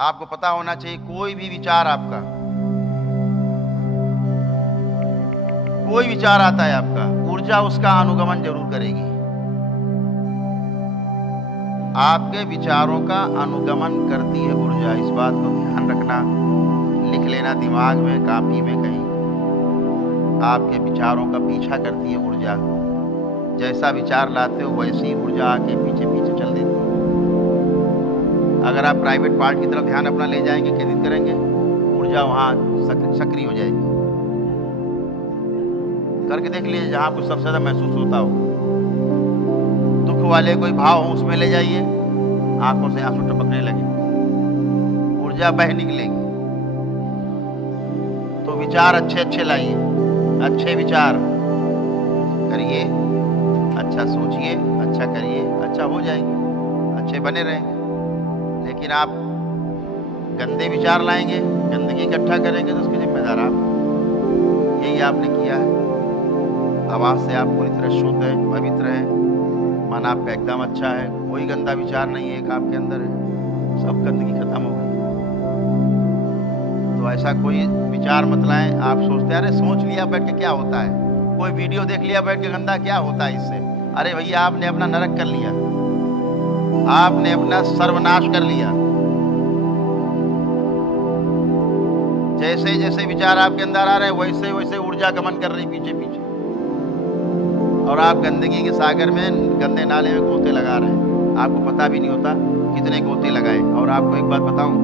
आपको पता होना चाहिए कोई भी विचार आपका, कोई विचार आता है आपका, ऊर्जा उसका अनुगमन जरूर करेगी। आपके विचारों का अनुगमन करती है ऊर्जा, इस बात को ध्यान रखना, लिख लेना दिमाग में, कापी में कहीं। आपके विचारों का पीछा करती है ऊर्जा, जैसा विचार लाते हो वैसी ऊर्जा आके पीछे पीछे चल देती है। अगर आप प्राइवेट पार्ट की तरफ ध्यान अपना ले जाएंगे, केंद्रित करेंगे, ऊर्जा वहाँ सक्रिय हो जाएगी। करके देख लीजिए, जहाँ आपको सबसे ज़्यादा महसूस होता हो, दुख वाले कोई भाव हो उसमें ले जाइए, आंखों से आंसू टपकने लगे, ऊर्जा बह निकलेगी। तो विचार अच्छे अच्छे लाइए, अच्छे विचार करिए, अच्छा सोचिए, अच्छा करिए, अच्छा हो जाएंगे, अच्छे बने रहेंगे। लेकिन आप गंदे विचार लाएंगे, गंदगी इकट्ठा करेंगे, तो उसके जिम्मेदार आप। यही आपने किया है। आवाज़ से आप पूरी तरह शुद्ध है, पवित्र है, मन आपका एकदम अच्छा है, कोई गंदा विचार नहीं है, एक आपके अंदर है, सब गंदगी खत्म हो गई। तो ऐसा कोई विचार मत लाएं। आप सोचते हैं अरे सोच लिया बैठ के क्या होता है, कोई वीडियो देख लिया बैठ के गंदा क्या होता है इससे। अरे भैया, आपने अपना नरक कर लिया, आपने अपना सर्वनाश कर लिया। जैसे जैसे विचार आपके अंदर आ रहे हैं वैसे वैसे ऊर्जा गमन कर रही पीछे पीछे, और आप गंदगी के सागर में, गंदे नाले में गोते लगा रहे हैं। आपको पता भी नहीं होता कितने गोते लगाए। और आपको एक बात बताऊं,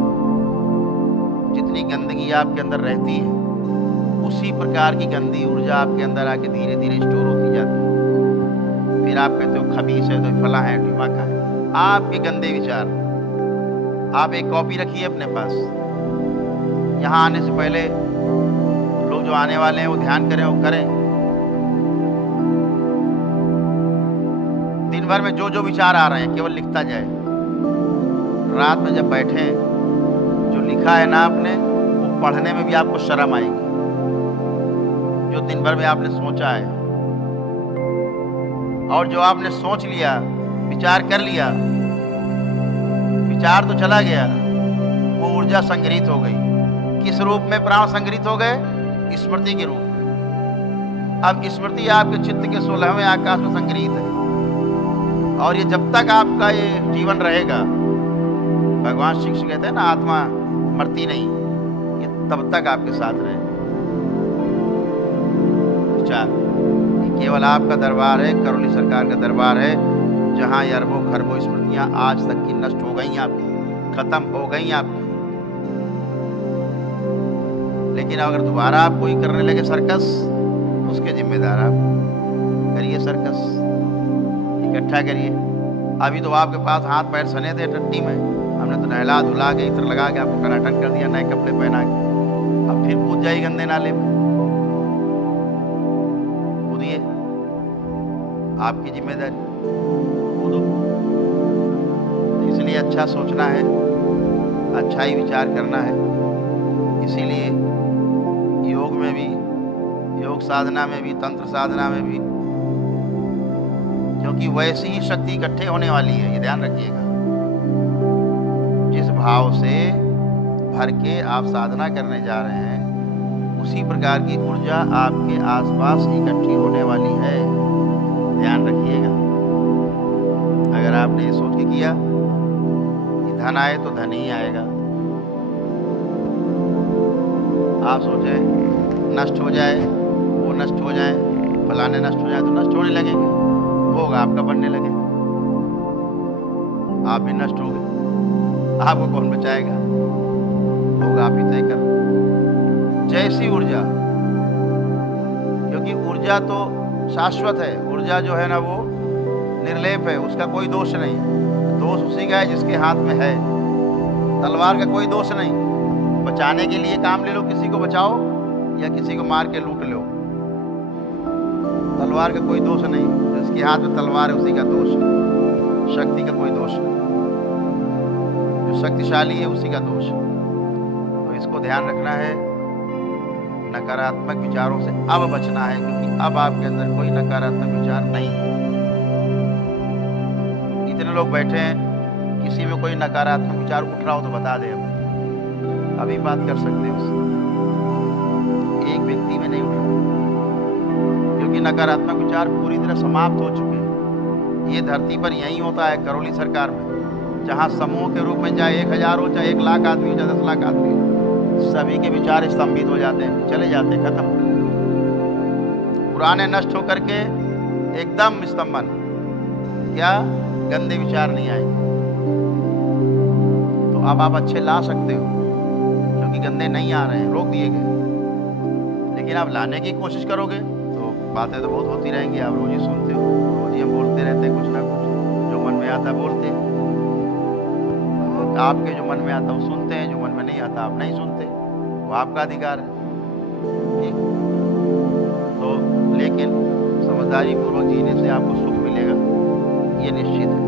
जितनी गंदगी आपके अंदर रहती है उसी प्रकार की गंदी ऊर्जा आपके अंदर आके धीरे धीरे स्टोर होती जाती है। फिर आप कहते हो खबीस है, तो फला है, ढिमाका है। आपके गंदे विचार, आप एक कॉपी रखिए अपने पास। यहाँ आने से पहले लोग जो आने वाले हैं वो ध्यान करें, वो करें। दिन भर में जो जो विचार आ रहे हैं केवल लिखता जाए। रात में जब बैठे, जो लिखा है ना आपने, वो पढ़ने में भी आपको शर्म आएगी। जो दिन भर में आपने सोचा है और जो आपने सोच लिया, विचार कर लिया, विचार तो चला गया, वो ऊर्जा संग्रहित हो गई। किस रूप में प्राण संग्रहित हो गए? स्मृति के रूप में। अब स्मृति आपके चित्त के 16वें आकाश में संग्रहित है, और ये जब तक आपका ये जीवन रहेगा, भगवान श्री कृष्ण कहते हैं ना, आत्मा मरती नहीं, ये तब तक आपके साथ रहे। विचार ये केवल आपका दरबार है, करौली सरकार का दरबार है, जहाँ ये अरबों खरबों स्मृतियाँ आज तक की नष्ट हो गई आपकी, खत्म हो गई आपकी। लेकिन अगर दोबारा आप कोई करने लगे सर्कस, उसके जिम्मेदार आप। करिए सर्कस, इकट्ठा करिए। अभी तो आपके पास हाथ पैर सने थे टट्टी में, हमने तो नहला धुला के इत्र लगा के आपको टनाटन कर दिया, नए कपड़े पहना के। अब फिर कूद जाइए गंदे नाले में, कूदिए, आपकी जिम्मेदारी, कूदो। तो इसलिए अच्छा सोचना है, अच्छा ही विचार करना है। इसीलिए योग में भी, योग साधना में भी, तंत्र साधना में भी, क्योंकि वैसी ही शक्ति इकट्ठे होने वाली है, ये ध्यान रखिएगा। जिस भाव से भर के आप साधना करने जा रहे हैं, उसी प्रकार की ऊर्जा आपके आसपास इकट्ठी होने वाली है, ध्यान रखिएगा। अगर आपने ये सोच के किया कि धन आए तो धन ही आएगा, आप सोचे नष्ट हो जाए, वो नष्ट हो जाए, फलाने नष्ट हो जाए, तो नष्ट होने लगेंगे, होगा आपका बनने लगे, आप भी नष्ट हो गए। आपको कौन बचाएगा? होगा आप ही तय कर। जैसी ऊर्जा, क्योंकि ऊर्जा तो शाश्वत है, ऊर्जा जो है ना वो निर्लेप है, उसका कोई दोष नहीं। दोष उसी का है जिसके हाथ में है। तलवार का कोई दोष नहीं। बचाने के लिए काम ले लो, किसी को बचाओ या किसी को मार के लूट लो, तलवार का कोई दोष नहीं। जिसके हाथ में तलवार है उसी का दोष है, शक्ति का कोई दोष नहीं। जो शक्तिशाली है उसी का दोष है। तो इसको ध्यान रखना है, नकारात्मक विचारों से अब बचना है, क्योंकि अब आपके अंदर कोई नकारात्मक विचार नहीं है। इतने लोग बैठे हैं, किसी में कोई नकारात्मक विचार उठ रहा हो तो बता दें, अभी बात कर सकते हो उससे। एक व्यक्ति में नहीं उठ रहा, क्योंकि नकारात्मक विचार पूरी तरह समाप्त हो चुके हैं। ये धरती पर यही होता है करौली सरकार में, जहाँ समूह के रूप में चाहे 1000 हो, चाहे 1 लाख आदमी हो, चाहे 10 लाख आदमी हो, सभी के विचार स्तंभित हो जाते हैं, चले जाते हैं, खत्म। पुराने नष्ट होकर के एकदम स्तंभन, क्या गंदे विचार नहीं आएंगे। तो अब आप अच्छे ला सकते हो, क्योंकि गंदे नहीं आ रहे हैं, रोक दिए गए। लेकिन आप लाने की कोशिश करोगे तो बातें तो बहुत होती रहेंगी। आप रोज ही सुनते हो, रोज ही हम बोलते रहते हैं कुछ ना कुछ, जो मन में आता बोलते हैं। आपके जो मन में आता वो सुनते हैं, जो मन में नहीं आता आप नहीं सुनते, वो आपका अधिकार है। ठीक, तो लेकिन समझदारी पूर्वक जीने से आपको सुख मिलेगा, ये निश्चित है।